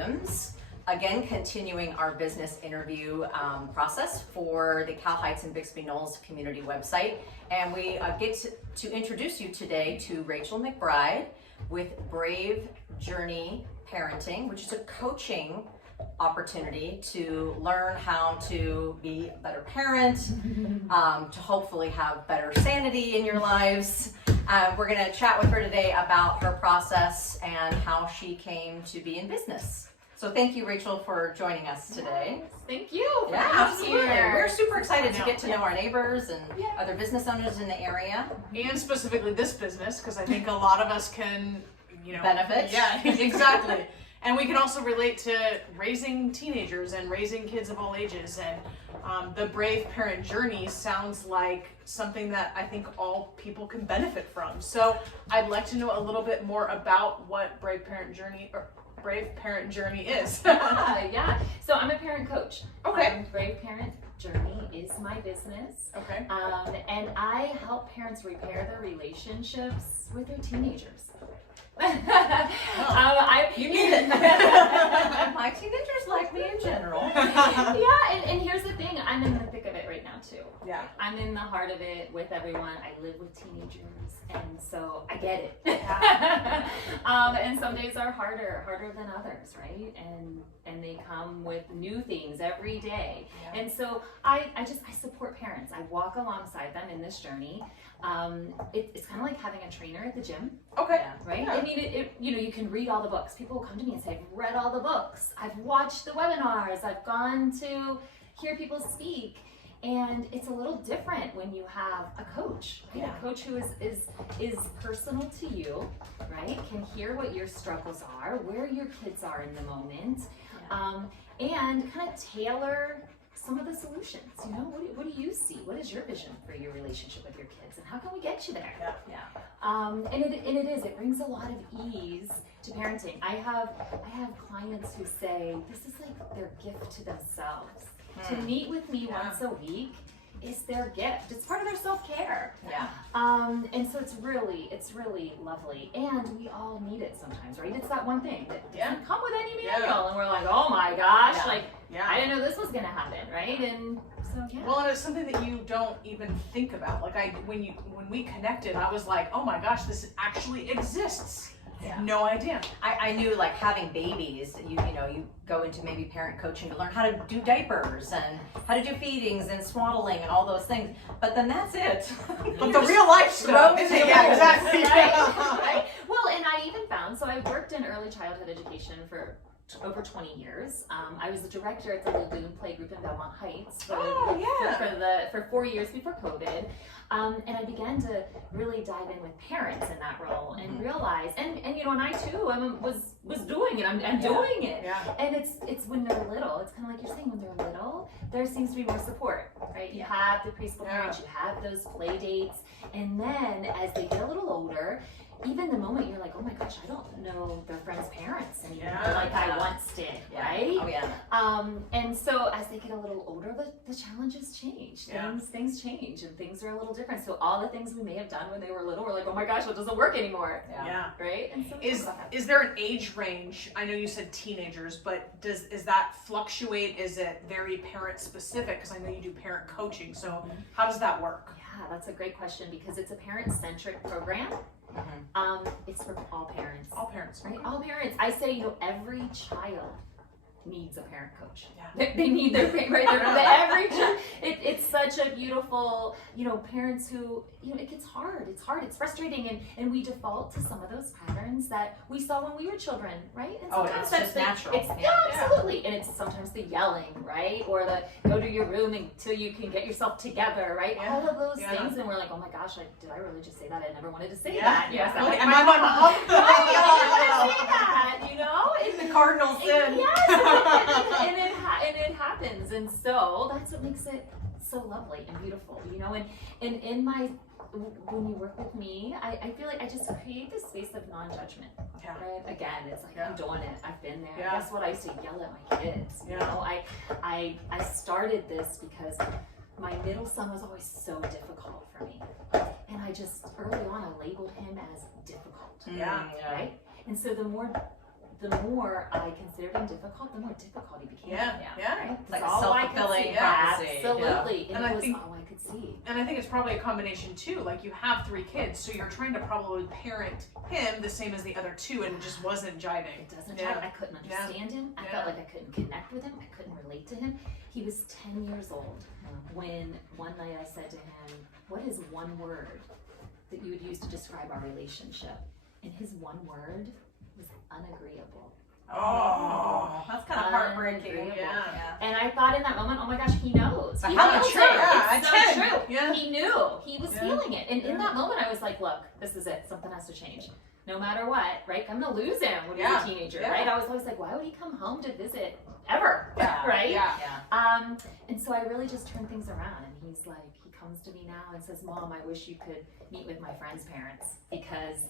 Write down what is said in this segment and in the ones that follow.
Williams. Again, continuing our business interview process for the Cal Heights and Bixby Knolls community website. And we get to introduce you today to Rachel McBride with Brave Journey Parenting, which is a coaching opportunity to learn how to be a better parent, to hopefully have better sanity in your lives. We're going to chat with her today about her process and how she came to be in business. So thank you, Rachel, for joining us today. Yes, thank you for Yeah, being absolutely. here. We're super excited to get to know our neighbors and other business owners in the area. And specifically this business, because I think a lot of us can, benefit. Yeah, exactly. And we can also relate to raising teenagers and raising kids of all ages. And the Brave Parent Journey sounds like something that I think all people can benefit from. So I'd like to know a little bit more about what Brave Parent Journey is. Yeah. So I'm a parent coach. Okay. Brave Parent Journey is my business. Okay. And I help parents repair their relationships with their teenagers. You need it. My teenagers like me in general. Yeah, and here's the thing, I'm in the thick of it right now too. Yeah. I'm in the heart of it with everyone. I live with teenagers, and so I get it. And some days are harder than others, right? And they come with new things every day. Yeah. And so I support parents. I walk alongside them in this journey. It's kind of like having a trainer at the gym. Okay. Right? Yeah. I mean, you can read all the books. People will come to me and say, I've read all the books. I've watched the webinars. I've gone to hear people speak. And it's a little different when you have a coach, right? Yeah. A coach who is personal to you, right? Can hear what your struggles are, where your kids are in the moment, and kind of tailor some of the solutions. What do you see? What is your vision for your relationship with your kids, and how can we get you there? And it brings a lot of ease to parenting. I have clients who say this is like their gift to themselves. To meet with me once a week is their gift. It's part of their self-care. Yeah. And so it's really lovely. And we all need it sometimes, right? It's that one thing that doesn't come with any manual, and we're like, oh my gosh, I didn't know this was gonna happen, right? And so Well, and it's something that you don't even think about. Like when we connected, I was like, oh my gosh, this actually exists. Yeah. No idea. I knew, like, having babies, you go into maybe parent coaching to learn how to do diapers and how to do feedings and swaddling and all those things, but then that's it. But the real life stuff. Yeah, exactly. right? Well, and I even found, so I worked in early childhood education for over 20 years. I was the director at the Lagoon Play Group in Belmont Heights for 4 years before COVID. And I began to really dive in with parents in that role and realize, and I too was doing it. I'm doing it. Yeah. And it's when they're little. It's kind of like you're saying, when they're little, there seems to be more support, right? You have the preschool parents, you have those play dates, and then as they get a little older, even the moment you're like, oh my gosh, I don't know their friends' parents anymore like I once did, right? Oh yeah. And so as they get a little older, the challenges change. Things change, and things are a little different. So all the things we may have done when they were little, we're like, oh my gosh, it doesn't work anymore. Yeah. Right? And so is there an age range? I know you said teenagers, but is that fluctuate? Is it very parent specific? Because I know you do parent coaching. So how does that work? Yeah, that's a great question, because it's a parent-centric program. It's for all parents. All parents, right? All parents. I say, every child needs a parent coach. Yeah. They need their parent, right? Every child. It's such a beautiful, parents who, it gets hard. It's hard. It's frustrating, and we default to some of those patterns that we saw when we were children, right? And sometimes that's just natural. Absolutely. And it's sometimes the yelling, right? Or the go to your room until you can get yourself together, right? Yeah. All of those things, and we're like, oh my gosh, did I really just say that? I never wanted to say that. Yeah. Like, am I my mom? Right? I want to say that, It's the cardinal sin. Yes, and it happens, and so that's what makes it so lovely and beautiful, and in my, when you work with me, I feel like I just create this space of non-judgment. Right? Again, it's like, I'm doing it. I've been there. Guess what? I used to yell at my kids. I started this because my middle son was always so difficult for me, and I just early on I labeled him as difficult. Right? And so the more the more I considered him difficult, the more difficult he became. Right? Like That's a all I could self-fulfilling see. prophecy. Absolutely. And And I it was think- all I could see. And I think it's probably a combination too. Like you have 3 kids, so you're trying to probably parent him the same as the other 2, and it just wasn't jiving. It doesn't Yeah. jive. I couldn't understand him. I felt like I couldn't connect with him. I couldn't relate to him. He was 10 years old when one night I said to him, "What is one word that you would use to describe our relationship?" And his one word was unagreeable. Oh, that's kind of heartbreaking. Unagreeable. Yeah. And I thought in that moment, oh my gosh, he knows. He How knows true. it. Yeah, It's I so can. true. Yeah. He knew. He was Yeah. feeling it. And in Yeah. that moment, I was like, look, this is it. Something has to change. No matter what, right? I'm going to lose him when he's Yeah. a teenager, Yeah. right? I was always like, why would he come home to visit ever? Yeah. Right? Yeah. And so I really just turned things around. And he's like, he comes to me now and says, Mom, I wish you could meet with my friend's parents because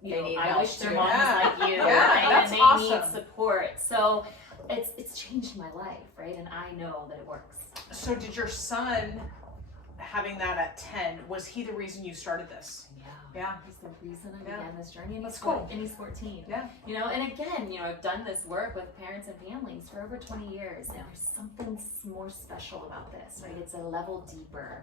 They need I help wish their too. mom Yeah. was like you, Yeah, right? that's And they awesome. need support. So it's changed my life, right? And I know that it works. So did your son, having that at 10, was he the reason you started this? Yeah. He's the reason I Yeah. began this journey. And That's he's cool. And he's 14. Yeah. You know, and again, I've done this work with parents and families for over 20 years, and there's something more special about this, right? It's a level deeper.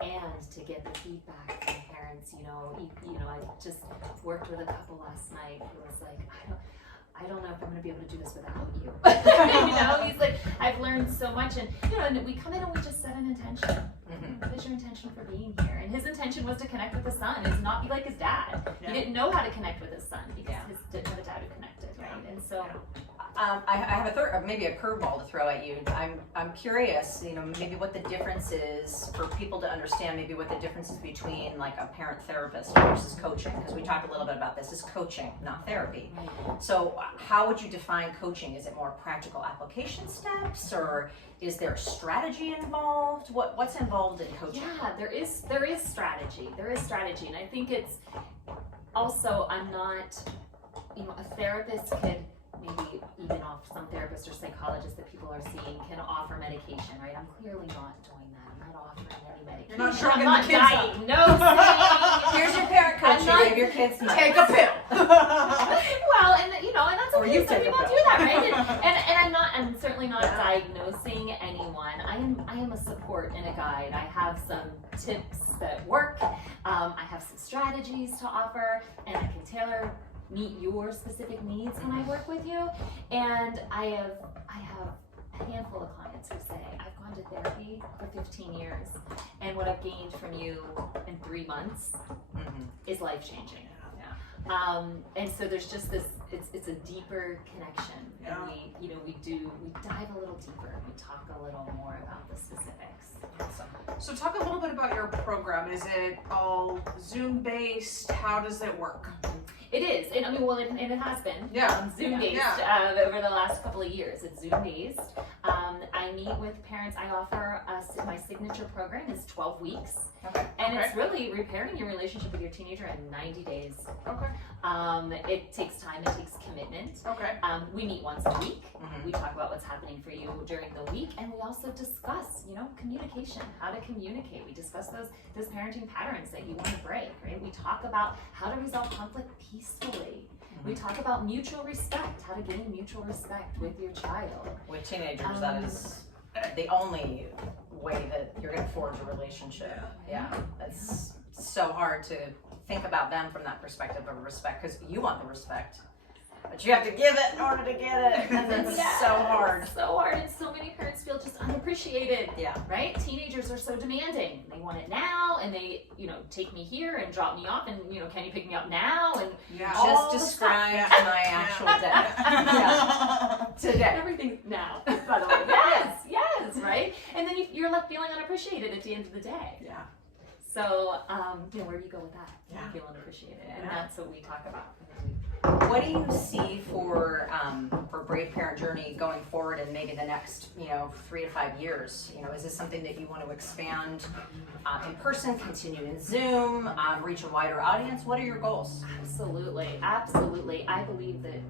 And to get the feedback from parents, I just worked with a couple last night who was like, I don't know if I'm going to be able to do this without you. He's like, I've learned so much, and and we come in and we just set an intention. What is your intention for being here? And his intention was to connect with his son, is not be like his dad. Yeah. He didn't know how to connect with his son because he didn't have a dad who connected, right? And so. I have a third, maybe a curveball to throw at you. I'm curious, maybe what the difference is for people to understand. Maybe what the difference is between like a parent therapist versus coaching, because we talked a little bit about this. Is coaching, not therapy. So, how would you define coaching? Is it more practical application steps, or is there strategy involved? What's involved in coaching? Yeah, there is strategy. There is strategy, and I think it's also I'm not, a therapist could. Maybe even off some therapists or psychologists that people are seeing can offer medication, right? I'm clearly not doing that. I'm not offering any medication. You're not I'm shrugging not the kids up. diagnosing. Here's your parent coaching. Give your kids money. Take a pill. Well, and that's Or okay. you Some take a people pill. do that, right? And I'm certainly not diagnosing anyone. I am a support and a guide. I have some tips that work. I have some strategies to offer, and I can meet your specific needs when I work with you. And I have a handful of clients who say, I've gone to therapy for 15 years, and what I've gained from you in 3 months is life-changing. And so there's just this, it's a deeper connection. Yeah. And we dive a little deeper. We talk a little more about the specifics. Awesome. So talk a little bit about your program. Is it all Zoom based? How does it work? It is, and it has been Zoom based over the last couple of years. It's Zoom based. I meet with parents. I offer my signature program is 12 weeks, and it's really repairing your relationship with your teenager in 90 days. It takes time. It takes commitment. We meet once a week. We talk about what's happening for you during the week, and we also discuss, communication, how to communicate. We discuss those parenting patterns that you want to break, right? We talk about how to resolve conflict peacefully. We talk about mutual respect, how to gain mutual respect with your child. With teenagers, that is the only way that you're going to forge a relationship. It's so hard to think about them from that perspective of respect, because you want the respect, but you have to give it in order to get it, and it's so hard. So hard, and so many parents feel just unappreciated. Right? Teenagers are so demanding. They want it now, and they, take me here and drop me off, and can you pick me up now? And Just describe my actual day. Today. Everything's now, by the way. Yes, right? And then you're left feeling unappreciated at the end of the day. So, where do you go with that? You feel unappreciated, and that's what we talk about. What do you see for Brave Parent Journey going forward in maybe the next 3 to 5 years? Is this something that you want to expand in person, continue in Zoom, reach a wider audience? What are your goals? Absolutely. I believe that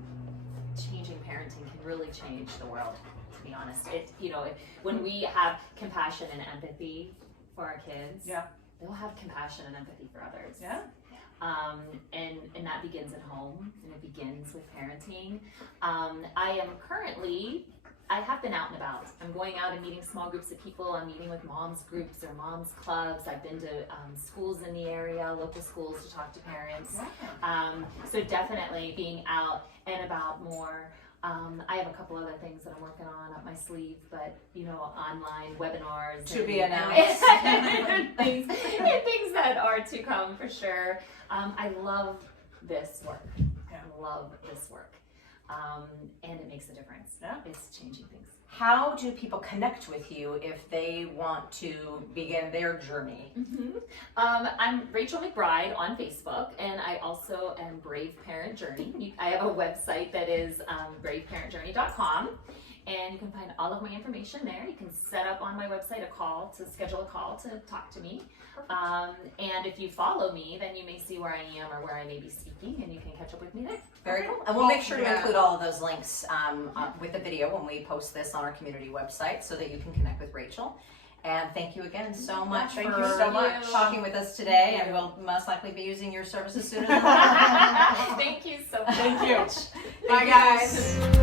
changing parenting can really change the world. To be honest, when we have compassion and empathy for our kids, they'll have compassion and empathy for others. And that begins at home, and it begins with parenting. I have been out and about. I'm going out and meeting small groups of people. I'm meeting with moms groups or moms clubs. I've been to schools in the area, local schools, to talk to parents. So definitely being out and about more. I have a couple other things that I'm working on up my sleeve, but online webinars To be announced. and things that are to come for sure. I love this work. I love this work. And it makes a difference. Yeah. It's changing things. How do people connect with you if they want to begin their journey? I'm Rachel McBride on Facebook, and I also am Brave Parent Journey. I have a website that is braveparentjourney.com, and you can find all of my information there. You can set up on my website schedule a call to talk to me. And if you follow me, then you may see where I am or where I may be speaking, and you can catch up with me there. Very cool. And we'll make sure to include all of those links with the video when we post this on our community website so that you can connect with Rachel. And thank you again so much Thank for you so much. talking with us today. And we'll most likely be using your services soon as well. Thank you so much. Thank you. Bye, guys.